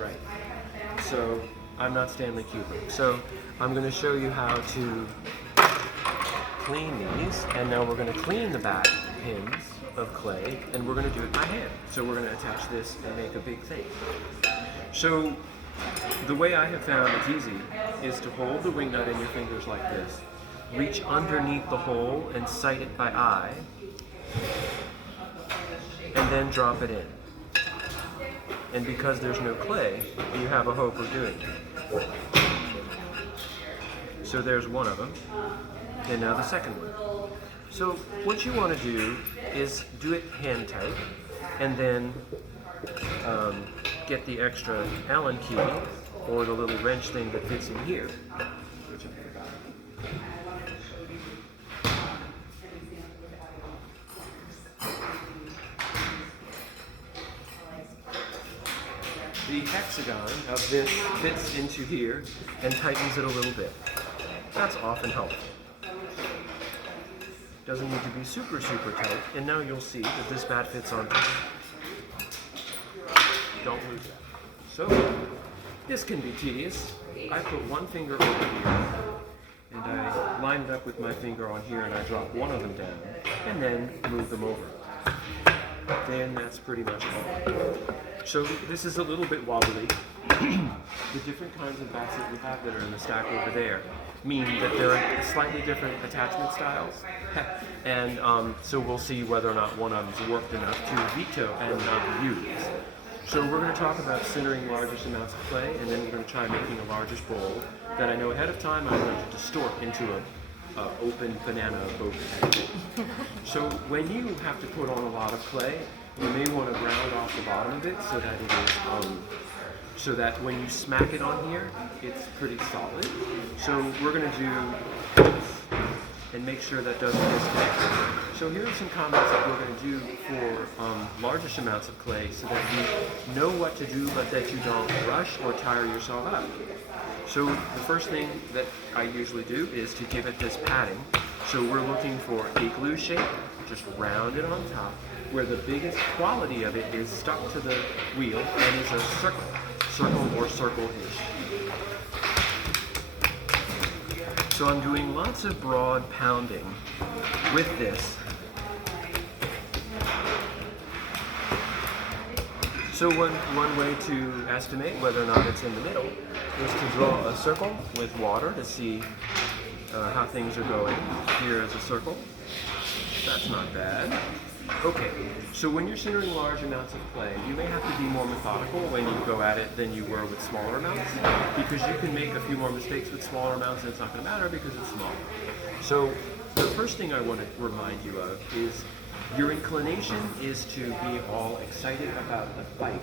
right. So I'm not Stanley Kubrick. So I'm going to show you how to clean these, and now we're going to clean the back pins of clay, and we're going to do it by hand. So we're going to attach this and make a big thing. So the way I have found it's easy is to hold the wing nut in your fingers like this, reach underneath the hole and sight it by eye, and then drop it in. And because there's no clay, you have a hope of doing it. So there's one of them, and now the second one. So what you want to do is do it hand tight, and then get the extra Allen key or the little wrench thing that fits in here. The hexagon of this fits into here and tightens it a little bit. That's often helpful. Doesn't need to be super tight, and now you'll see that this bat fits on top. Don't lose that. So, this can be tedious. I put one finger over here, and I line it up with my finger on here, and I drop one of them down, and then move them over. Then that's pretty much all. So this is a little bit wobbly. The different kinds of bats that we have that are in the stack over there mean that there are slightly different attachment styles. And so we'll see whether or not one of them's worked enough to veto and not use. So we're going to talk about sintering largest amounts of clay, and then we're going to try making a largest bowl that I know ahead of time I'm going to distort into a open banana boat. So when you have to put on a lot of clay, you may want to ground off the bottom of it so that it is, so that when you smack it on here, it's pretty solid. So we're going to do this and make sure that doesn't disconnect. So here are some comments that we're going to do for largest amounts of clay so that you know what to do, but that you don't rush or tire yourself out. So the first thing that I usually do is to give it this padding. So we're looking for a glue shape, just round it on top, where the biggest quality of it is stuck to the wheel and is a circle or circle-ish. So I'm doing lots of broad pounding with this. So one way to estimate whether or not it's in the middle is to draw a circle with water to see how things are going. Here is a circle. That's not bad. Okay, so when you're sintering large amounts of clay, you may have to be more methodical when you go at it than you were with smaller amounts, because you can make a few more mistakes with smaller amounts and it's not going to matter because it's small. So the first thing I want to remind you of is your inclination is to be all excited about the fight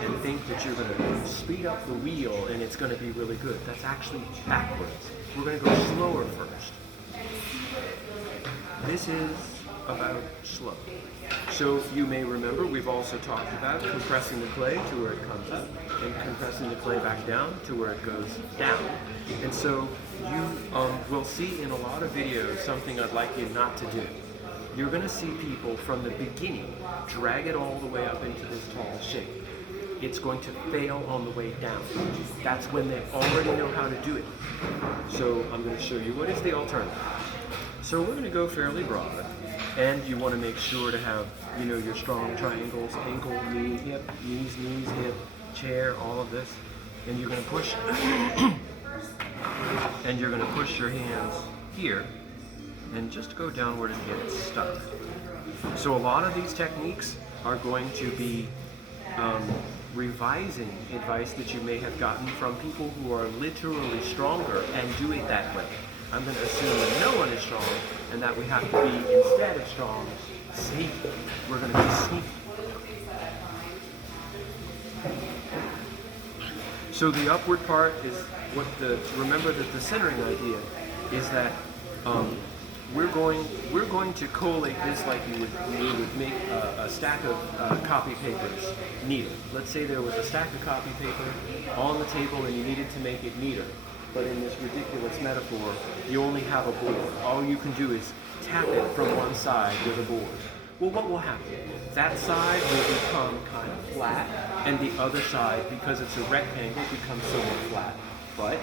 and think that you're going to speed up the wheel and it's going to be really good. That's actually backwards. We're going to go slower first. This is about slow. So you may remember we've also talked about compressing the clay to where it comes up and compressing the clay back down to where it goes down. And so you will see in a lot of videos something I'd like you not to do. You're going to see people from the beginning drag it all the way up into this tall shape. It's going to fail on the way down. That's when they already know how to do it. So I'm going to show you what is the alternative. So we're going to go fairly broad, and you want to make sure to have, you know, your strong triangles, ankle, knee, hip, knees, hip, chair, all of this. And you're going to push, and you're going to push your hands here, and just go downward and get it stuck. So a lot of these techniques are going to be revising advice that you may have gotten from people who are literally stronger and do it that way. I'm going to assume that no one is strong and that we have to be, instead of strong, sneaky. We're going to be sneaky. So the upward part is what remember that the centering idea is that we're going to collate this like you would make a stack of copy papers neater. Let's say there was a stack of copy paper on the table and you needed to make it neater. But in this ridiculous metaphor, you only have a board. All you can do is tap it from one side with a board. Well, what will happen? That side will become kind of flat, and the other side, because it's a rectangle, becomes somewhat flat. But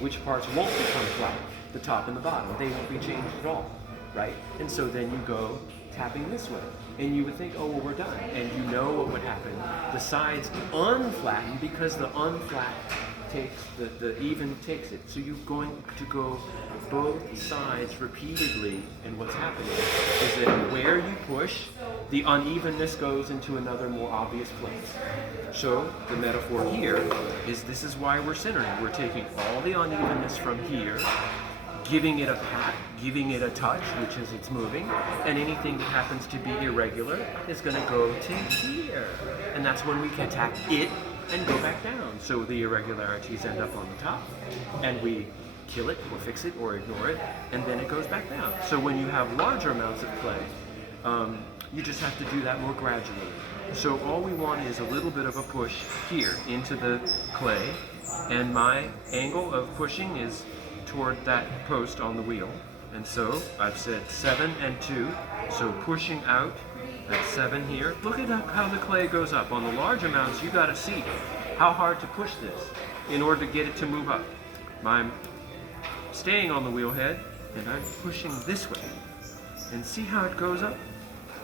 which parts won't become flat? The top and the bottom. They won't be changed at all, right? And so then you go tapping this way. And you would think, oh, well, we're done. And you know what would happen. The sides unflatten because the unflat takes, the even takes it. So you're going to go both sides repeatedly, and what's happening is that where you push, the unevenness goes into another more obvious place. So the metaphor here is this is why we're centering. We're taking all the unevenness from here, giving it a pat, giving it a touch, which is it's moving, and anything that happens to be irregular is going to go to here. And that's when we can attack it and go back down. So the irregularities end up on the top, and we kill it or fix it or ignore it, and then it goes back down. So when you have larger amounts of clay, you just have to do that more gradually. So all we want is a little bit of a push here into the clay, and my angle of pushing is toward that post on the wheel. And so I've said 7 and 2, so pushing out at 7 here. Look at how the clay goes up. On the large amounts, you gotta see how hard to push this in order to get it to move up. I'm staying on the wheel head, and I'm pushing this way. And see how it goes up?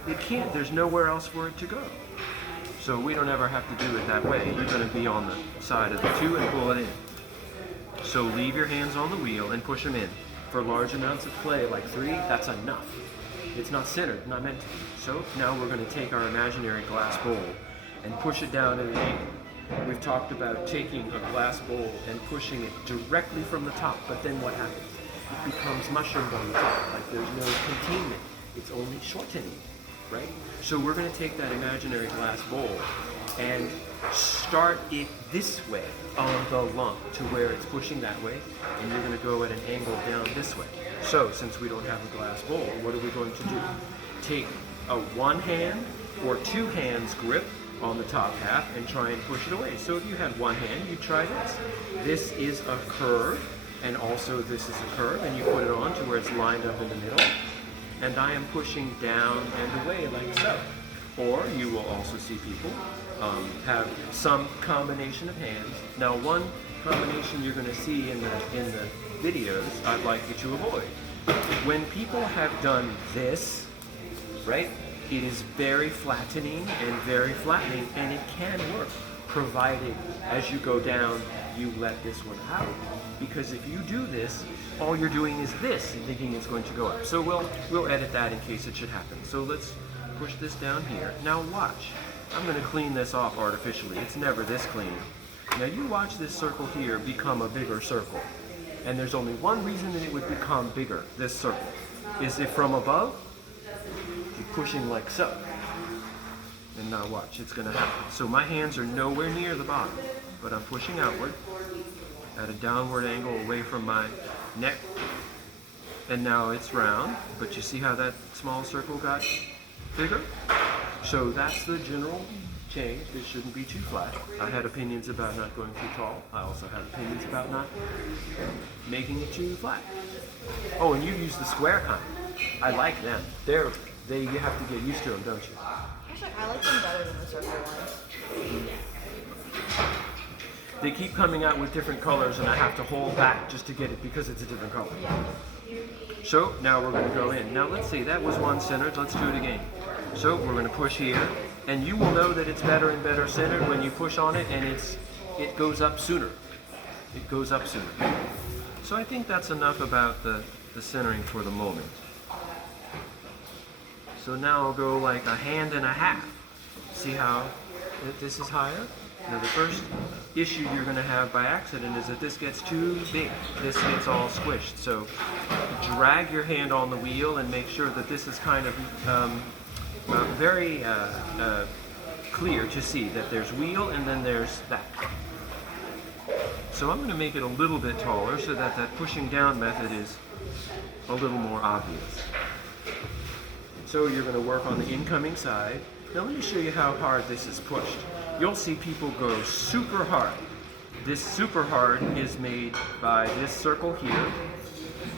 It can't, there's nowhere else for it to go. So we don't ever have to do it that way. You're gonna be on the side of the 2 and pull it in. So leave your hands on the wheel and push them in. For large amounts of clay, like 3, that's enough. It's not centered, not meant to be. So now we're going to take our imaginary glass bowl and push it down at an angle. We've talked about taking a glass bowl and pushing it directly from the top, but then what happens? It becomes mushroomed on the top, like there's no containment. It's only shortening, right? So we're going to take that imaginary glass bowl and start it this way on the lump to where it's pushing that way, and you're going to go at an angle down this way. So since we don't have a glass bowl, what are we going to do? Take a 1 hand or 2 hands grip on the top half and try and push it away. So if you had 1 hand, you try this. This is a curve, and also this is a curve, and you put it on to where it's lined up in the middle, and I am pushing down and away like so. Or you will also see people have some combination of hands. Now, one combination you're going to see in the videos I'd like you to avoid. When people have done this, right, it is very flattening and very flattening, and it can work, provided as you go down, you let this one out. Because if you do this, all you're doing is this, and thinking it's going to go up. So we'll edit that in case it should happen. So let's push this down here. Now watch. I'm going to clean this off artificially. It's never this clean. Now you watch this circle here become a bigger circle. And there's only one reason that it would become bigger, this circle, is if from above, you're pushing like so. And now watch, it's going to happen. So my hands are nowhere near the bottom, but I'm pushing outward at a downward angle away from my neck. And now it's round, but you see how that small circle got bigger? So that's the general change. It shouldn't be too flat. I had opinions about not going too tall. I also had opinions about not making it too flat. Oh, and you use the square kind. I like them. You have to get used to them, don't you? Actually, I like them better than the circle ones. They keep coming out with different colors, and I have to hold back just to get it because it's a different color. Yeah. So now we're going to go in. Now let's see, that was one centered. Let's do it again. So we're going to push here, and you will know that it's better and better centered when you push on it, and it goes up sooner. It goes up sooner. So I think that's enough about the centering for the moment. So now I'll go like a hand and a half. See how this is higher? Now the first issue you're going to have by accident is that this gets too big. This gets all squished. So drag your hand on the wheel and make sure that this is kind of very clear to see that there's wheel and then there's that. So I'm going to make it a little bit taller so that that pushing down method is a little more obvious. So you're going to work on the incoming side. Now let me show you how hard this is pushed. You'll see people go super hard. This super hard is made by this circle here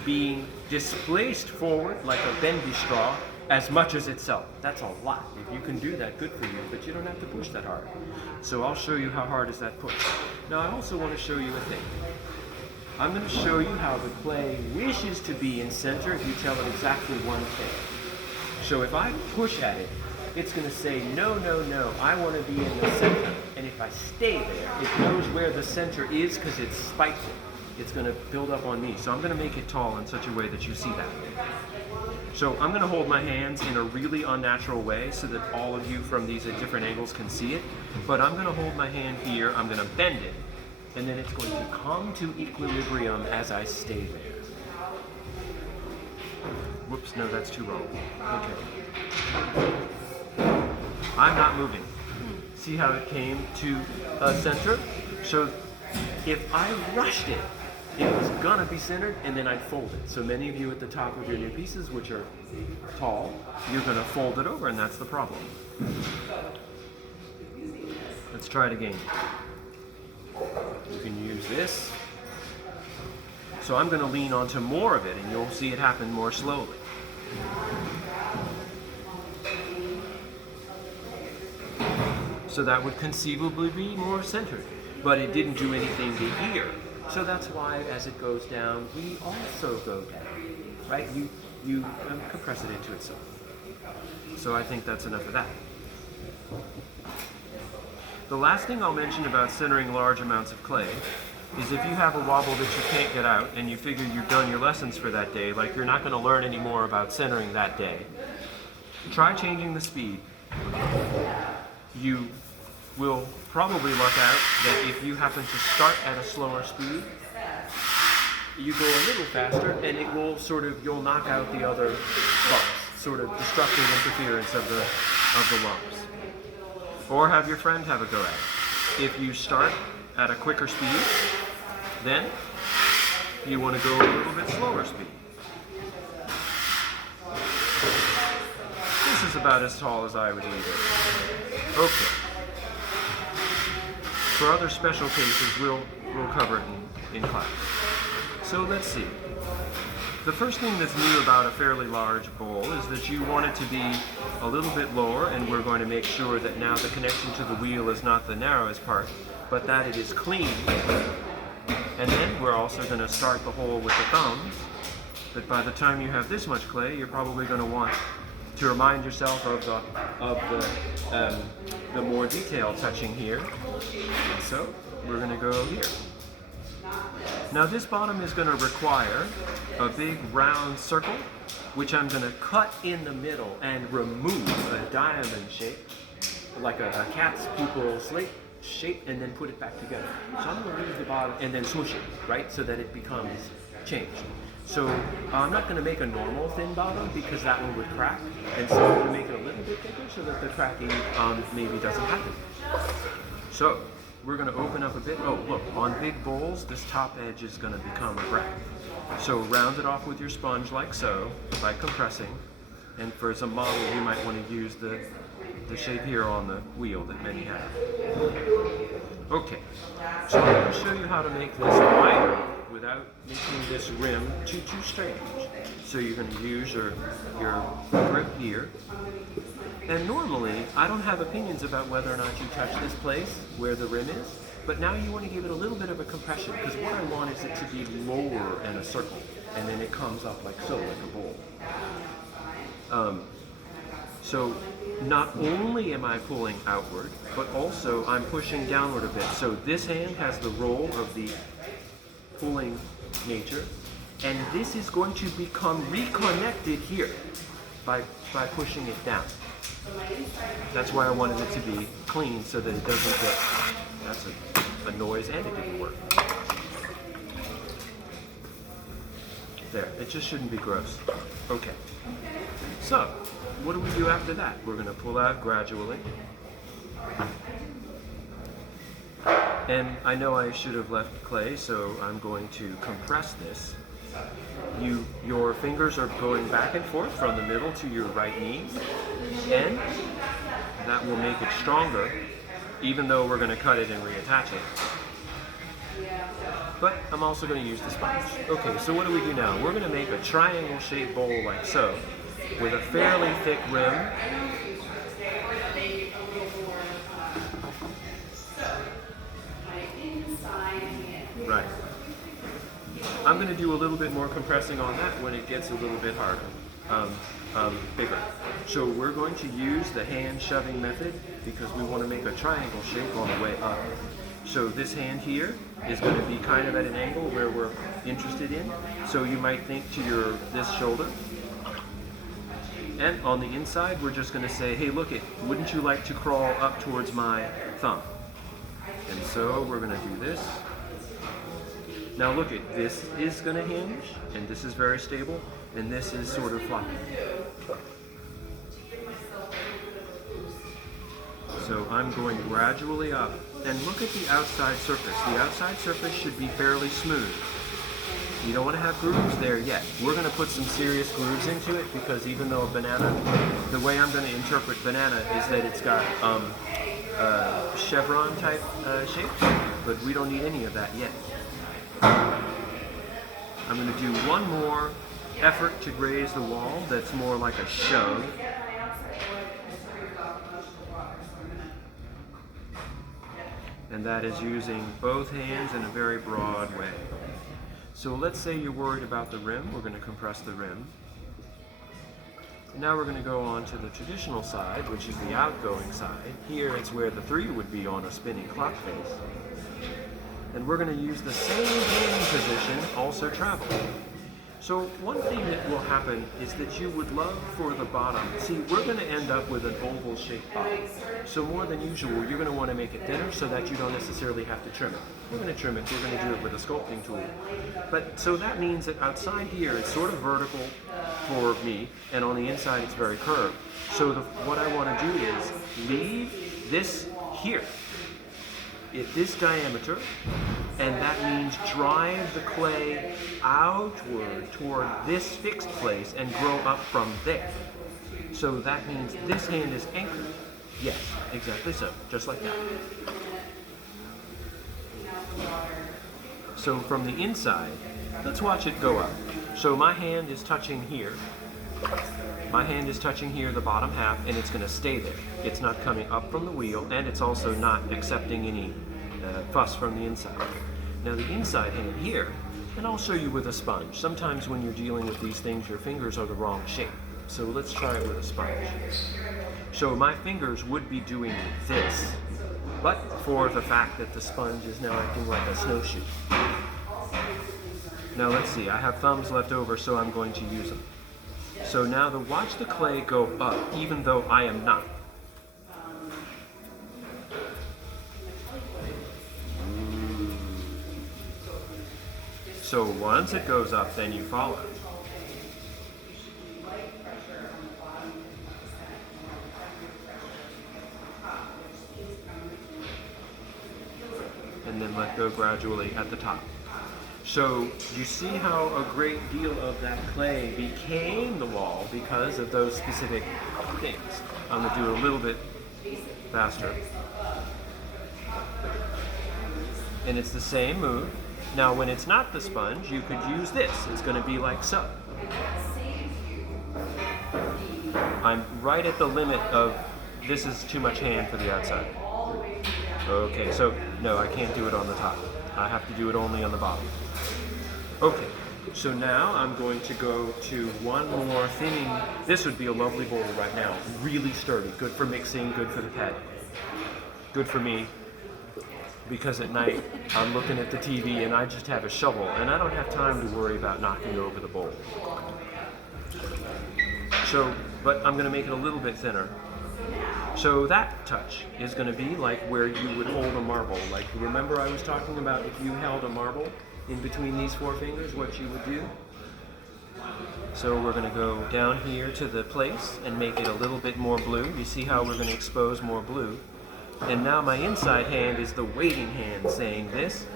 being displaced forward like a bendy straw as much as itself. That's a lot. If you can do that, good for you, but you don't have to push that hard. So I'll show you how hard is that push. Now I also want to show you a thing. I'm going to show you how the clay wishes to be in center if you tell it exactly one thing. So if I push at it, it's going to say, no, no, no, I want to be in the center. And if I stay there, it knows where the center is because it's spiteful. It's going to build up on me. So I'm going to make it tall in such a way that you see that. So I'm going to hold my hands in a really unnatural way so that all of you from these at different angles can see it. But I'm going to hold my hand here, I'm going to bend it, and then it's going to come to equilibrium as I stay there. Whoops, no, that's too wrong. Okay. I'm not moving. See how it came to center? So if I rushed it, it was gonna be centered and then I'd fold it. So many of you at the top of your new pieces, which are tall, you're gonna fold it over and that's the problem. Let's try it again. You can use this. So I'm gonna lean onto more of it and you'll see it happen more slowly. So that would conceivably be more centered, but it didn't do anything to here. So that's why as it goes down, we also go down, right? You compress it into itself. So I think that's enough of that. The last thing I'll mention about centering large amounts of clay is if you have a wobble that you can't get out and you figure you've done your lessons for that day, like you're not going to learn any more about centering that day, try changing the speed. You will probably luck out that if you happen to start at a slower speed, you go a little faster and it will you'll knock out the other bumps, sort of destructive interference of the lumps. Or have your friend have a go at it. If you start at a quicker speed, then you want to go a little bit slower speed. This is about as tall as I would leave it. Okay. For other special cases, we'll cover it in class. So let's see. The first thing that's new about a fairly large bowl is that you want it to be a little bit lower, and we're going to make sure that now the connection to the wheel is not the narrowest part, but that it is clean. And then we're also going to start the hole with the thumbs, that by the time you have this much clay, you're probably going to want to remind yourself of the more detail touching here. And so we're going to go here. Now this bottom is going to require a big round circle, which I'm going to cut in the middle and remove a diamond shape, like a cat's pupil slate shape, and then put it back together. So I'm going to leave the bottom and then swoosh it, right, so that it becomes changed. So I'm not going to make a normal thin bottom because that one would crack, and so I'm going to make it a little bit thicker so that the cracking maybe doesn't happen. So we're going to open up a bit. Oh, look, on big bowls, this top edge is going to become a crack. So round it off with your sponge like so, by compressing. And for some model, you might want to use the shape here on the wheel that many have. Okay, so I'm going to show you how to make this wider without making this rim too strange. So you're going to use your grip here. And normally, I don't have opinions about whether or not you touch this place where the rim is, but now you want to give it a little bit of a compression, because what I want is it to be lower in a circle, and then it comes up like so, like a bowl. So not only am I pulling outward, but also I'm pushing downward a bit. So this hand has the role of the pulling nature, and this is going to become reconnected here by pushing it down. That's why I wanted it to be clean so that it doesn't get, that's a noise and it didn't work. There, it just shouldn't be gross. Okay, so what do we do after that? We're going to pull out gradually. And I know I should have left clay, so I'm going to compress this. Your fingers are going back and forth from the middle to your right knee, and that will make it stronger, even though we're going to cut it and reattach it. But I'm also going to use the sponge. Okay, so what do we do now? We're going to make a triangle-shaped bowl like so, with a fairly thick rim. Right. I'm going to do a little bit more compressing on that when it gets a little bit harder, bigger. So we're going to use the hand shoving method because we want to make a triangle shape on the way up. So this hand here is going to be kind of at an angle where we're interested in. So you might think to this shoulder. And on the inside, we're just going to say, hey, look it, wouldn't you like to crawl up towards my thumb? And so we're going to do this. Now look it, this is going to hinge, and this is very stable, and this is sort of floppy. So I'm going gradually up, and look at the outside surface. The outside surface should be fairly smooth. You don't want to have grooves there yet. We're going to put some serious grooves into it because even though a banana, the way I'm going to interpret banana is that it's got chevron type shapes, but we don't need any of that yet. I'm going to do one more effort to raise the wall that's more like a shove. And that is using both hands in a very broad way. So let's say you're worried about the rim. We're going to compress the rim. Now we're going to go on to the traditional side, which is the outgoing side. Here it's where the 3 would be on a spinning clock face. And we're going to use the same hand position, also travel. So one thing that will happen is that you would love for the bottom. See, we're going to end up with an oval shaped bottom. So more than usual, you're going to want to make it thinner so that you don't necessarily have to trim it. We're going to trim it, we're going to do it with a sculpting tool. But so that means that outside here it's sort of vertical for me, and on the inside it's very curved. So what I want to do is leave this here at this diameter, and that means drive the clay outward toward this fixed place and grow up from there. So that means this hand is anchored. Yes, exactly so, just like that. So from the inside, let's watch it go up. So my hand is touching here. My hand is touching here, the bottom half, and it's going to stay there. It's not coming up from the wheel, and it's also not accepting any fuss from the inside. Now the inside hand here, and I'll show you with a sponge. Sometimes when you're dealing with these things, your fingers are the wrong shape. So let's try it with a sponge. So my fingers would be doing this, but for the fact that the sponge is now acting like a snowshoe. Now let's see, I have thumbs left over, so I'm going to use them. So now watch the clay go up, even though I am not. So once it goes up, then you follow. And then let go gradually at the top. So you see how a great deal of that clay became the wall because of those specific things. I'm going to do it a little bit faster. And it's the same move. Now when it's not the sponge, you could use this. It's going to be like so. I'm right at the limit of, this is too much hand for the outside. Okay, so no, I can't do it on the top. I have to do it only on the bottom. Okay, so now I'm going to go to one more thinning. This would be a lovely bowl right now. Really sturdy, good for mixing, good for the patty. Good for me, because at night I'm looking at the TV and I just have a shovel and I don't have time to worry about knocking over the bowl. So, but I'm going to make it a little bit thinner. So that touch is going to be like where you would hold a marble. Like, remember I was talking about if you held a marble in between these 4 fingers, what you would do? So we're going to go down here to the place and make it a little bit more blue. You see how we're going to expose more blue. And now my inside hand is the waiting hand saying this.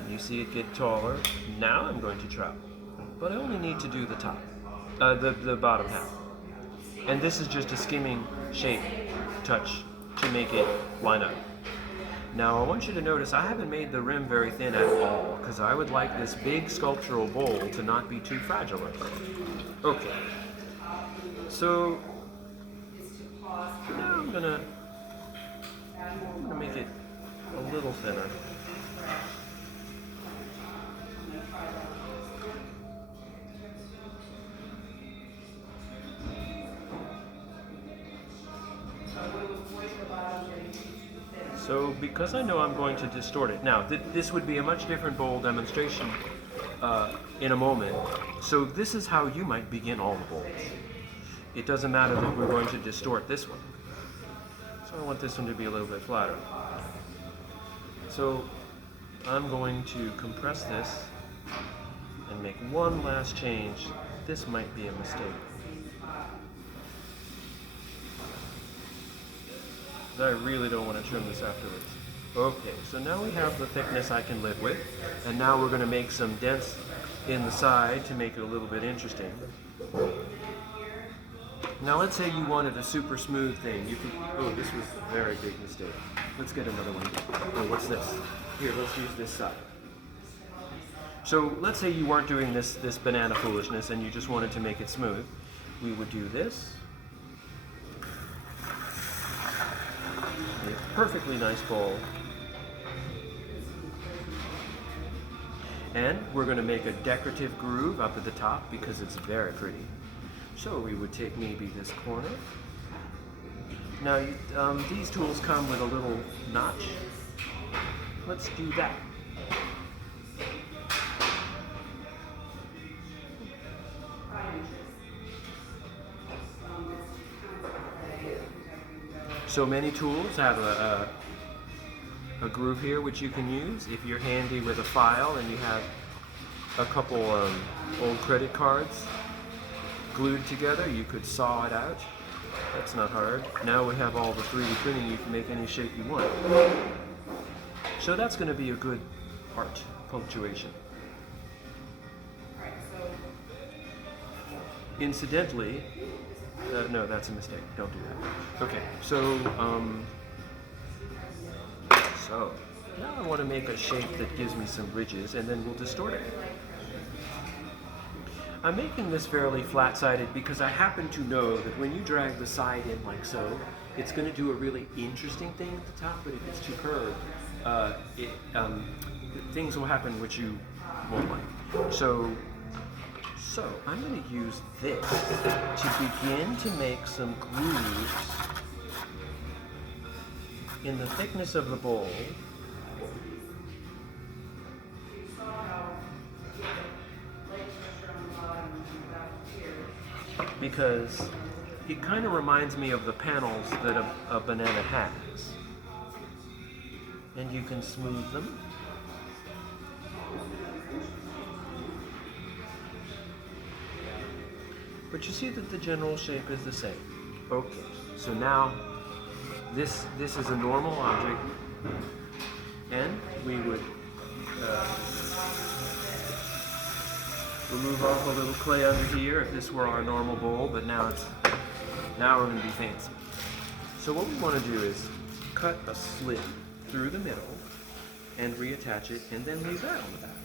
And you see it get taller. Now I'm going to travel. But I only need to do the top. The bottom half. And this is just a skimming shape touch to make it line up. Now I want you to notice I haven't made the rim very thin at all because I would like this big sculptural bowl to not be too fragile. Okay, so now I'm gonna make it a little thinner. So because I know I'm going to distort it, now this would be a much different bowl demonstration in a moment. So this is how you might begin all the bowls. It doesn't matter that we're going to distort this one. So I want this one to be a little bit flatter. So I'm going to compress this and make one last change. This might be a mistake. I really don't want to trim this afterwards. Okay, so now we have the thickness I can live with, and now we're going to make some dents in the side to make it a little bit interesting. Now let's say you wanted a super smooth thing. You could, oh, this was a very big mistake. Let's get another one. Oh, what's this? Here, let's use this side. So let's say you weren't doing this banana foolishness and you just wanted to make it smooth. We would do this. A perfectly nice bowl. And we're going to make a decorative groove up at the top because it's very pretty. So we would take maybe this corner. Now these tools come with a little notch. Let's do that. So many tools have a groove here which you can use. If you're handy with a file and you have a couple old credit cards glued together, you could saw it out. That's not hard. Now we have all the 3D printing, you can make any shape you want. So that's going to be a good art punctuation. Incidentally, no, that's a mistake. Don't do that. Okay, so now I want to make a shape that gives me some ridges, and then we'll distort it. I'm making this fairly flat-sided because I happen to know that when you drag the side in like so, it's going to do a really interesting thing at the top, but if it's too curved, things will happen which you won't like. So I'm going to use this to begin to make some grooves in the thickness of the bowl. Because it kind of reminds me of the panels that a banana has. And you can smooth them. But you see that the general shape is the same. Okay, so now this is a normal object, and we would remove off a little clay under here if this were our normal bowl, but now we're going to be fancy. So what we want to do is cut a slit through the middle and reattach it, and then leave that on the back.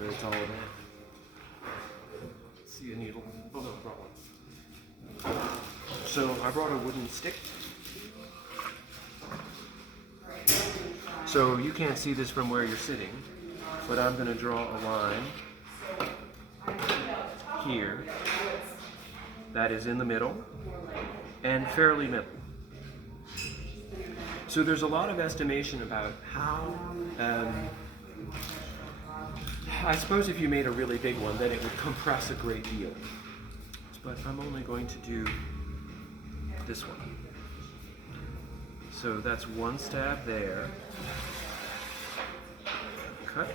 That's all of that. See a needle? Oh no, brought one. So I brought a wooden stick. So you can't see this from where you're sitting, but I'm going to draw a line here that is in the middle and fairly middle. So there's a lot of estimation about how I suppose if you made a really big one, then it would compress a great deal. But I'm only going to do this one. So that's one stab there. Cut.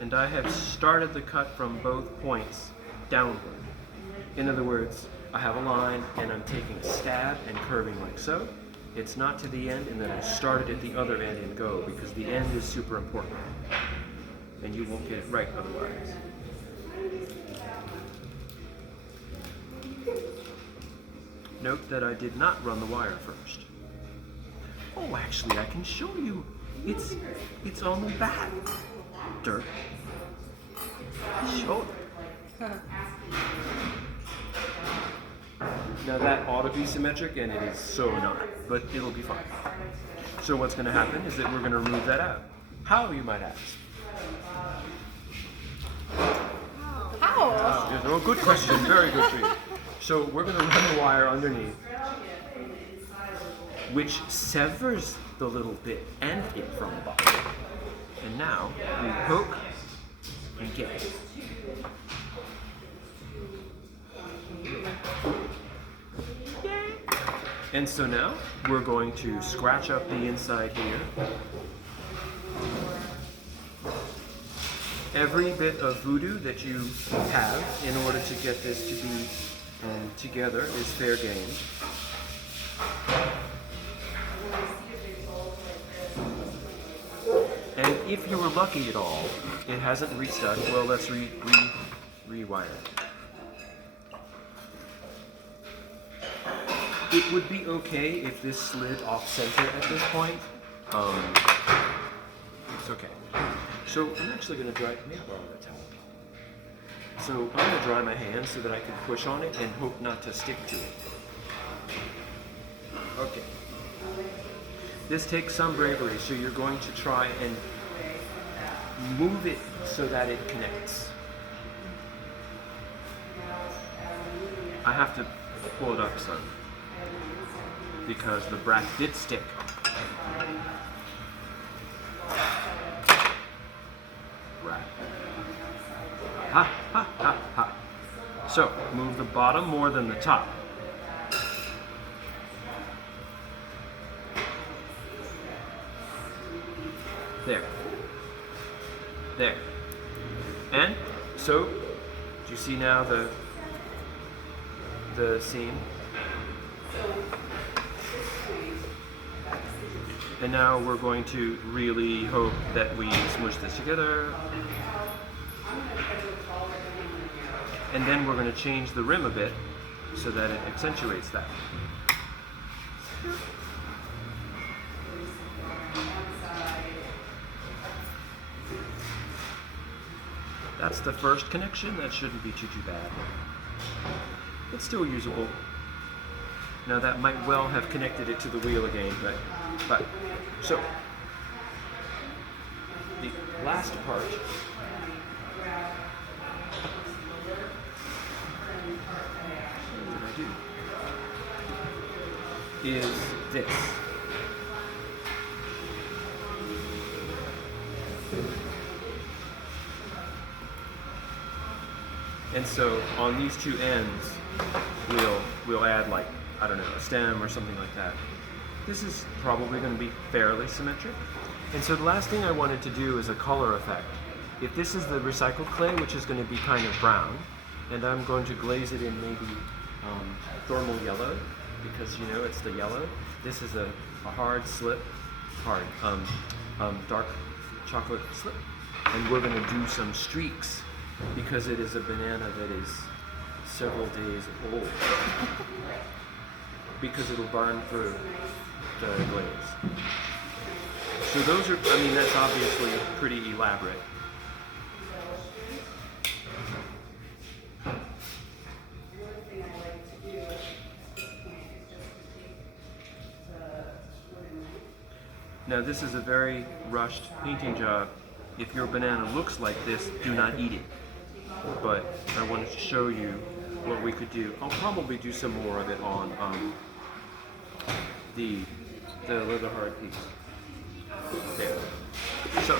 And I have started the cut from both points downward. In other words, I have a line and I'm taking a stab and curving like so. It's not to the end, and then I start it at the other end and go, because the end is super important. And you won't get it right otherwise. Note that I did not run the wire first. Oh, actually, I can show you. It's on the back. Dirt. Show it. Now that ought to be symmetric, and it is so not, but it'll be fine. So what's going to happen is that we're going to remove that out. How, you might ask? How? Yes, oh, good question. Very good for you. So we're going to run the wire underneath, which severs the little bit and it from the bottom. And now we poke and get it. Yay! And so now we're going to scratch up the inside here. Every bit of voodoo that you have in order to get this to be together is fair game. And if you were lucky at all, it hasn't restuck. Well, let's rewire it. It would be okay if this slid off center at this point. It's okay. So I'm actually going to dry. May I borrow that towel? So I'm going to dry my hands so that I can push on it and hope not to stick to it. Okay. This takes some bravery, so you're going to try and move it so that it connects. I have to pull it up some because the bracket did stick. Ha, ha, ha, ha. So, move the bottom more than the top. There. There. And so, do you see now the seam? And now we're going to really hope that we smush this together. And then we're going to change the rim a bit so that it accentuates that. That's the first connection. That shouldn't be too bad. It's still usable. Now that might well have connected it to the wheel again, but so the last part is this. And so on these two ends, we'll add, like, I don't know, a stem or something like that. This is probably going to be fairly symmetric. And so the last thing I wanted to do is a color effect. If this is the recycled clay, which is going to be kind of brown, and I'm going to glaze it in maybe thermal yellow, because you know it's the yellow. This is a hard dark chocolate slip, and we're going to do some streaks because it is a banana that is several days old, because it'll burn through the glaze. So those are, I mean, that's obviously pretty elaborate. Now this is a very rushed painting job. If your banana looks like this, do not eat it. But I wanted to show you what we could do. I'll probably do some more of it on the leather hard piece. There. So,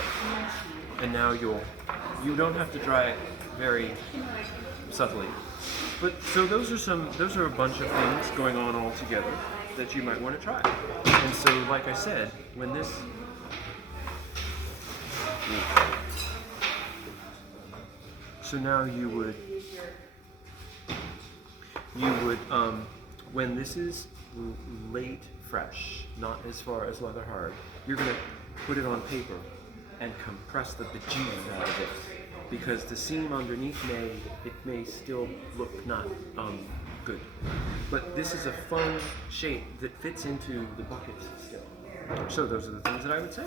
and now you don't have to dry it very subtly. But so those are a bunch of things going on all together that you might want to try. And so, like I said, when this so now you would when this is late fresh, not as far as leather hard, you're going to put it on paper and compress the bejesus out of it, because the seam underneath may still look not good. But this is a fun shape that fits into the buckets still. So those are the things that I would say.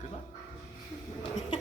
Good luck.